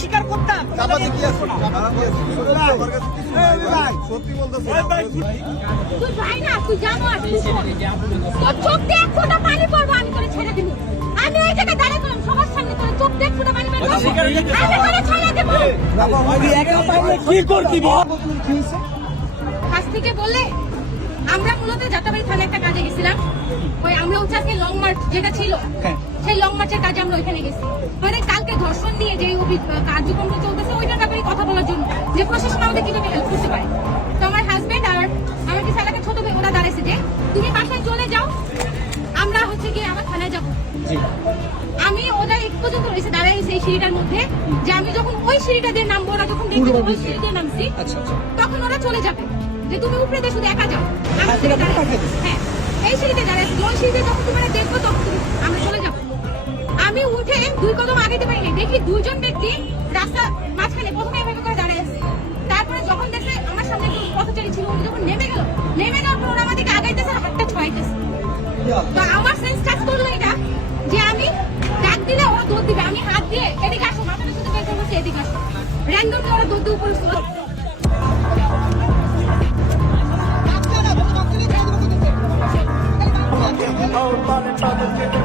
স্বীকার করতাম সত্যি বলতেছি তুই ভাই না, তুই জানো আর চোখ দিয়ে এক ফোঁটা পানি পড়বো আমি তোরে ছেড়ে দিব। আমি ওই জায়গায় দাঁড়িয়ে করলাম সবার সামনে, তোরে চোখ দিয়ে এক ফোঁটা পানি পড়বো আমি তোরে ছেড়ে দিব। কি করতি বল? কাছ থেকে বললে আমরা মূলত যাত্রাবাড়ি থানায় একটা কাজে গেছিলাম। ওই আমরা হচ্ছে আজকে লং মার্চ যেটা ছিল সেই লং মার্চের কাজে আমরা ওইখানে গেছি। মানে কালকে ধর্ষণ নিয়ে যে কার্যক্রমটা চলতেছে ওইটার ব্যাপারে কথা বলার জন্য যে প্রশাসন আমাদের কিভাবে হেল্প করতে পারে। তো আমার হাজবেন্ড আর আমার কিছু এলাকার ছোট ভাই ওরা দাঁড়াইছে যে তুমি বাসায় চলে যাও, আমরা হচ্ছে গিয়ে আমার থানায় যাবো। আমি ওরা এক পর্যন্ত রয়েছে দাঁড়াই এই সিঁড়িটার মধ্যে, যে আমি যখন ওই সিঁড়িটা দিয়ে নামবো, ওরা যখন দেখবে ওই সিঁড়ি দিয়ে নামছি তখন ওরা চলে যাবে যে তুমি উপরে দিয়ে শুধু একা যাও। হ্যাঁ, এই সিঁড়িতে দাঁড়াইছি, ওই সিঁড়িতে যখন তুমি দেখবো তখন তুমি আমরা চলে যাবো। আমি উঠে 2 কদম আগাইতে পারিনি, দেখি 2 জন ব্যক্তি রাস্তা মাঝখানে প্রথমে এভাবে করে দাঁড়ায় আছে। তারপরে যখন দেখছে আমার সামনে একটু পথচারী ছিল, উনি যখন নেমে যাওয়ার পর ওরা আমাদেরকে আগাইতেছে আর হাতটা ছড়াইতেছে। তো আমার সেন্স কাজ করলো এটা যে আমি ডাক দিলে ওরা দৌড় দিবে, আমি হাত দিয়ে এদিকে আসো, মাথাটা শুধু বের করবো এদিকে আসো, র্যান্ডমলি ওরা দৌড় দিয়ে উপরে Oh,